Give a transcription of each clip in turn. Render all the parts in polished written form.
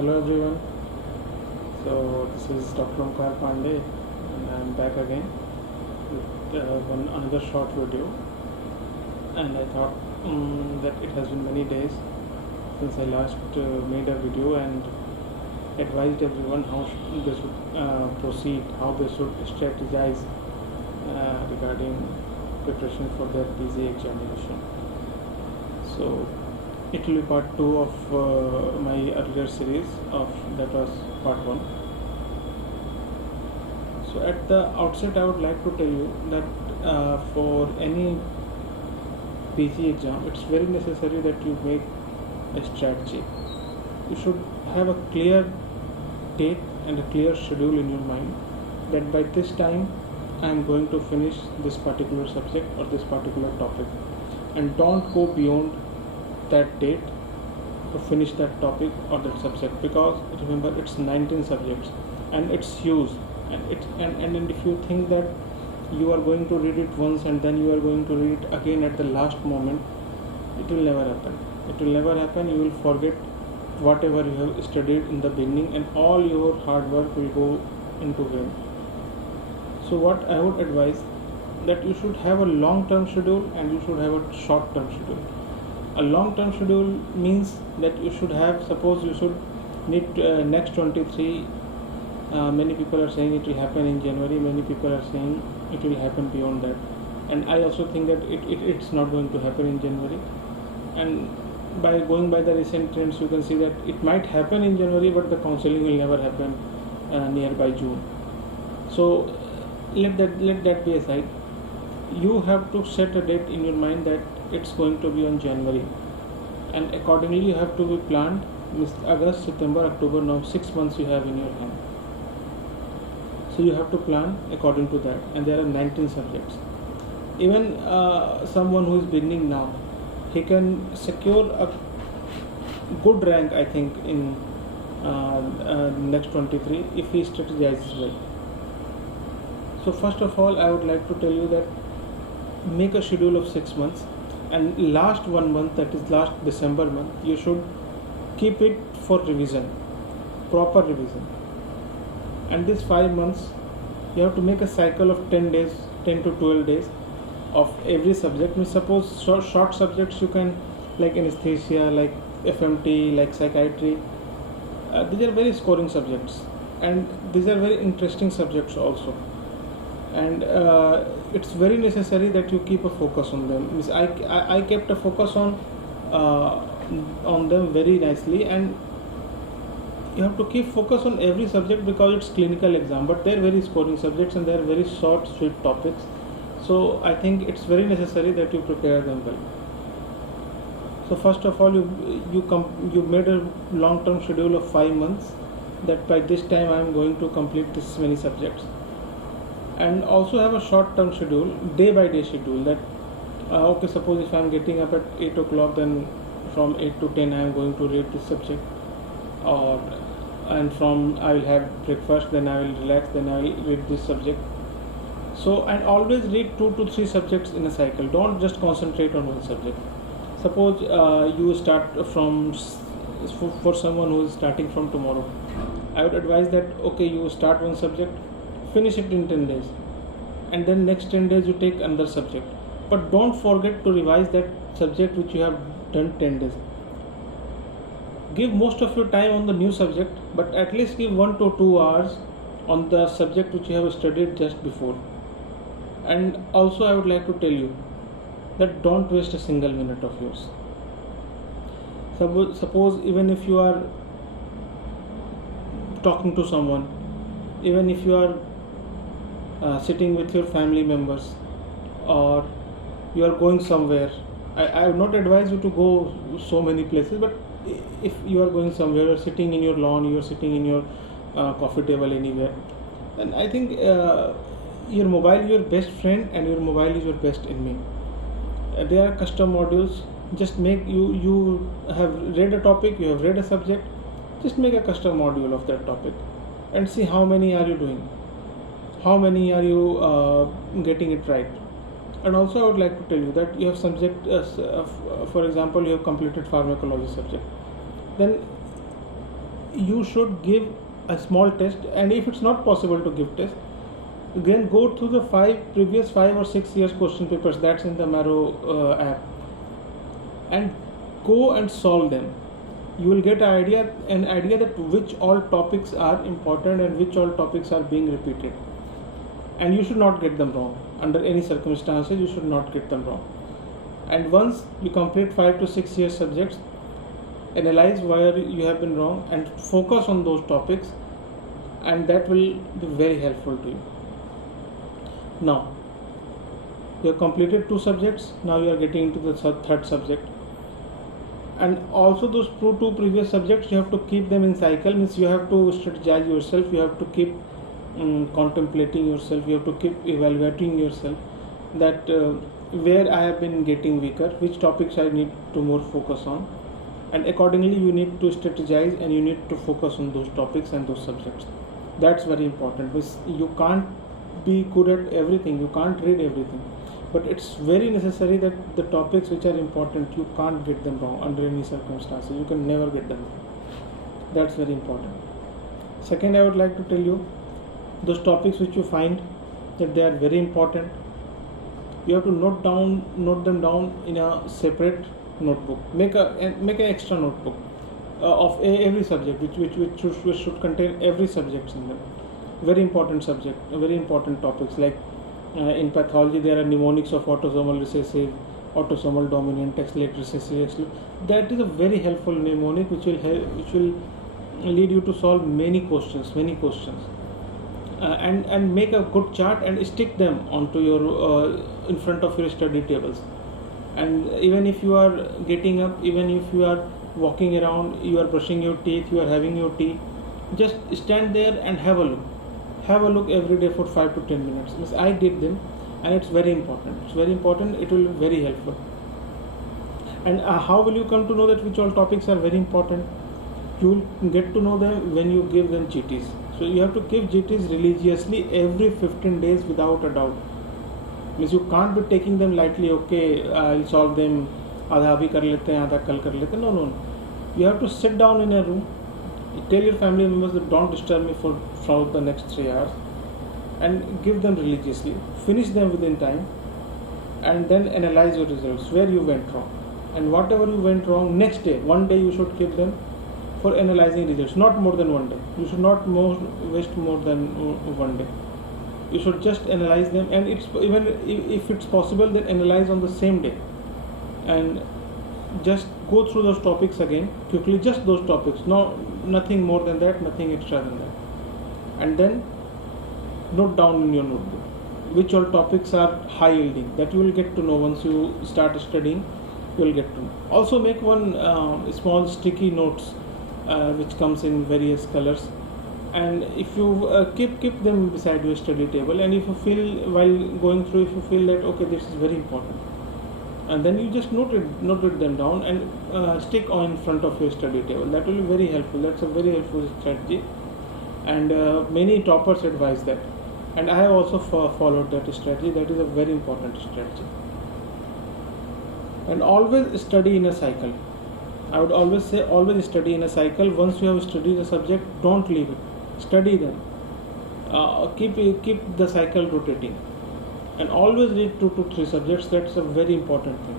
Hello everyone. So this is Dr. Omkar Pandey and I'm back again with another short video. And I thought that it has been many days since I last made a video and advised everyone how they should proceed, how they should strategize regarding preparation for their PG examination. So it will be part 2 of my earlier series that was part 1. So at the outset I would like to tell you that for any PG exam it's very necessary that you make a strategy. You should have a clear date and a clear schedule in your mind that by this time I am going to finish this particular subject or this particular topic, and don't go beyond that date to finish that topic or that subject, because remember it's 19 subjects and it's huge, and if you think that you are going to read it once and then you are going to read it again at the last moment, it will never happen. You will forget whatever you have studied in the beginning and all your hard work will go into vain. So what I would advise, that you should have a long-term schedule and you should have a short-term schedule. A long-term schedule means that you should have, suppose you should need next 23, many people are saying it will happen in January, many people are saying it will happen beyond that, and I also think that it's not going to happen in January, and by going by the recent trends you can see that it might happen in January but the counseling will never happen nearby June. So let that be aside. You have to set a date in your mind that it's going to be on January, and accordingly you have to be planned. August, September, October, now 6 months you have in your hand. So you have to plan according to that, and there are 19 subjects. Even someone who is beginning now, he can secure a good rank, I think, in next 23 if he strategizes well. So first of all, I would like to tell you that make a schedule of 6 months, and last 1 month, that is last December month, you should keep it for revision, proper revision. And this 5 months you have to make a cycle of 10 days, 10 to 12 days of every subject. Suppose short subjects you can, like anesthesia, like FMT, like psychiatry, these are very scoring subjects and these are very interesting subjects also, and it's very necessary that you keep a focus on them. I kept a focus on them very nicely, and you have to keep focus on every subject because it's clinical exam, but they're very scoring subjects and they're very short sweet topics. So I think it's very necessary that you prepare them well. So first of all, you made a long-term schedule of 5 months, that by this time I am going to complete this many subjects. And also have a short-term schedule, day-by-day schedule, that okay, suppose if I am getting up at 8 o'clock, then from 8 to 10 I am going to read this subject, and from I will have breakfast, then I will relax, then I will read this subject. So, and always read 2 to 3 subjects in a cycle. Don't just concentrate on one subject. Suppose you start from, for someone who is starting from tomorrow, I would advise that okay, you start one subject, finish it in 10 days, and then next 10 days you take another subject, but don't forget to revise that subject which you have done 10 days. Give most of your time on the new subject, but at least give 1 to 2 hours on the subject which you have studied just before. And also I would like to tell you that don't waste a single minute of yours. Suppose even if you are talking to someone, even if you are sitting with your family members, or you are going somewhere, I would not advise you to go so many places, but if you are going somewhere, you are sitting in your lawn, you are sitting in your coffee table anywhere, then I think your mobile is your best friend and your mobile is your best enemy. There are custom modules. Just make, you have read a topic, you have read a subject, just make a custom module of that topic and see how many are you doing, how many are you getting it right. And also I would like to tell you that you have subject, for example, you have completed pharmacology subject, then you should give a small test, and if it's not possible to give test, then go through the previous 5 or 6 years question papers that's in the Marrow app, and go and solve them. You will get an idea that which all topics are important and which all topics are being repeated, and you should not get them wrong. Under any circumstances, you should not get them wrong. And once you complete 5 to 6 year subjects, analyze where you have been wrong and focus on those topics, and that will be very helpful to you. Now you have completed 2 subjects, now you are getting into the third subject, and also those two previous subjects you have to keep them in cycle, means you have to strategize yourself, you have to keep contemplating yourself, you have to keep evaluating yourself that where I have been getting weaker, which topics I need to more focus on, and accordingly you need to strategize and you need to focus on those topics and those subjects. That's very important, because you can't be good at everything, you can't read everything, but it's very necessary that the topics which are important, you can't get them wrong under any circumstances, you can never get them wrong. That's very important. Second, I would like to tell you, those topics which you find that they are very important, you have to note them down in a separate notebook. Make an extra notebook of every subject, which should contain every subject in them. Very important subject, very important topics, like in pathology there are mnemonics of autosomal recessive, autosomal dominant, X-linked recessive. That is a very helpful mnemonic which will lead you to solve many questions, and make a good chart and stick them onto your in front of your study tables. And even if you are getting up, even if you are walking around, you are brushing your teeth, you are having your tea, just stand there and have a look every day for 5 to 10 minutes. Means I did them, and it's very important, it will be very helpful. And how will you come to know that which all topics are very important? You will get to know them when you give them GTs. So you have to give GTs religiously every 15 days without a doubt. Means you can't be taking them lightly, okay, I'll solve them, आधा अभी कर लेते हैं, आधा कल कर लेते हैं. No. You have to sit down in a room, tell your family members that don't disturb me for the next 3 hours, and give them religiously, finish them within time, and then analyze your results, where you went wrong, and whatever you went wrong, next day, one day you should keep them for analyzing results, not more than one day. You should not waste more than one day. You should just analyze them, and even if it's possible, then analyze on the same day, and just go through those topics again quickly, just those topics, nothing more than that, nothing extra than that, and then note down in your notebook which all topics are high yielding. That you will get to know once you start studying. You will get to know. Also make one small sticky notes which comes in various colors, and if you keep them beside your study table, and if you feel while going through, if you feel that okay, this is very important, and then you just noted them down and stick on in front of your study table. That will be very helpful. That's a very helpful strategy, and many toppers advise that, and I have also followed that strategy. That is a very important strategy. And always study in a cycle. I would always say, always study in a cycle. Once you have studied a subject, don't leave it. Study them. Keep the cycle rotating, and always read 2 to 3 subjects. That's a very important thing.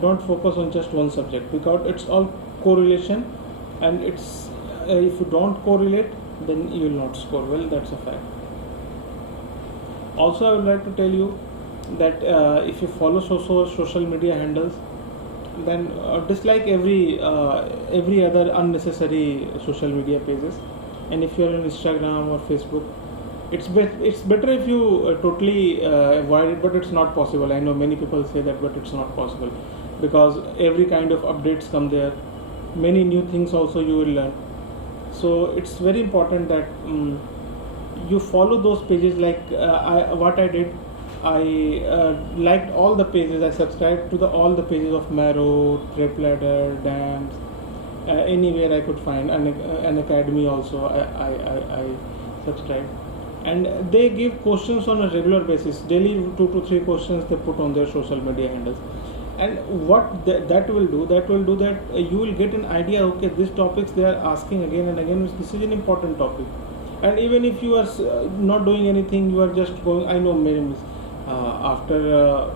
Don't focus on just one subject, because it's all correlation, and it's if you don't correlate, then you will not score well. That's a fact. Also, I would like to tell you that if you follow social media handles, then dislike every other unnecessary social media pages. And if you are on Instagram or Facebook, it's better if you totally avoid it, but it's not possible. I know many people say that, but it's not possible, because every kind of updates come there, many new things also you will learn. So it's very important that you follow those pages. Like what I did, I liked all the pages. I subscribed to all the pages of Marrow, Trip Ladder, Dams, anywhere I could find, an academy also I subscribed, and they give questions on a regular basis. Daily 2 to 3 questions they put on their social media handles, And what that will do, that you will get an idea, okay, these topics they are asking again and again, this is an important topic. And even if you are not doing anything, you are just going, I know many after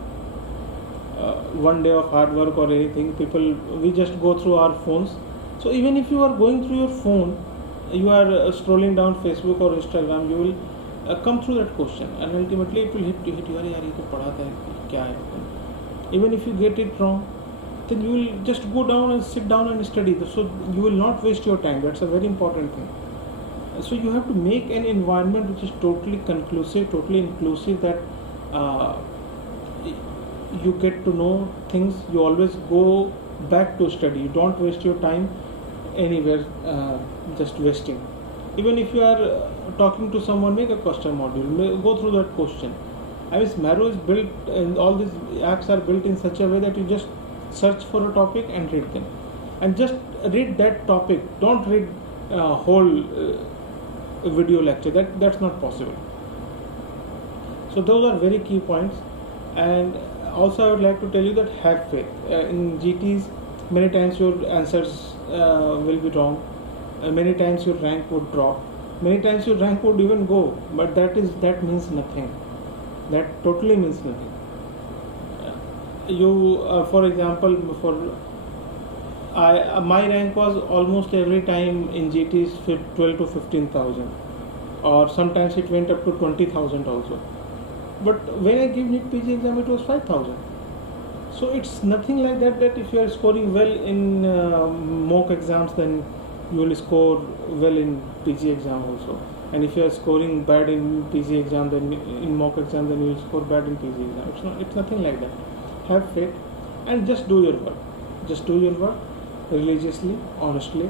one day of hard work or anything, people, we just go through our phones. So even if you are going through your phone, you are scrolling down Facebook or Instagram, you will come through that question, and ultimately it will hit you, अरे यार ये तो पढ़ा था क्या है. Even if you get it wrong, then you will just go down and sit down and study. So you will not waste your time. That's a very important thing. So you have to make an environment which is totally conclusive, totally inclusive, that you get to know things. You always go back to study. You don't waste your time anywhere just wasting. Even if you are talking to someone, make a question module, go through that question. I mean, Marrow is built, and all these apps are built in such a way that you just search for a topic and read them, and just read that topic. Don't read whole video lecture. That's not possible. So those are very key points. And also I would like to tell you that have faith. In GTs, many times your answers will be wrong. Many times your rank would drop. Many times your rank would even go. But that means nothing. That totally means nothing. For example, my rank was almost every time in GTs 12 to 15,000, or sometimes it went up to 20,000 also. But when I give NEET PG exam, it was 5,000. So it's nothing like that. That if you are scoring well in mock exams, then you will score well in PG exam also. And if you are scoring bad in PG exam, then in mock exam, then you will score bad in PG exam. It's nothing like that. Have faith and just do your work. Just do your work religiously, honestly,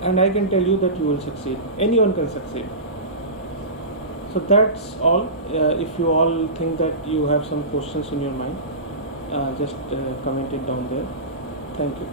and I can tell you that you will succeed. Anyone can succeed. So that's all. If you all think that you have some questions in your mind, just comment it down there. Thank you.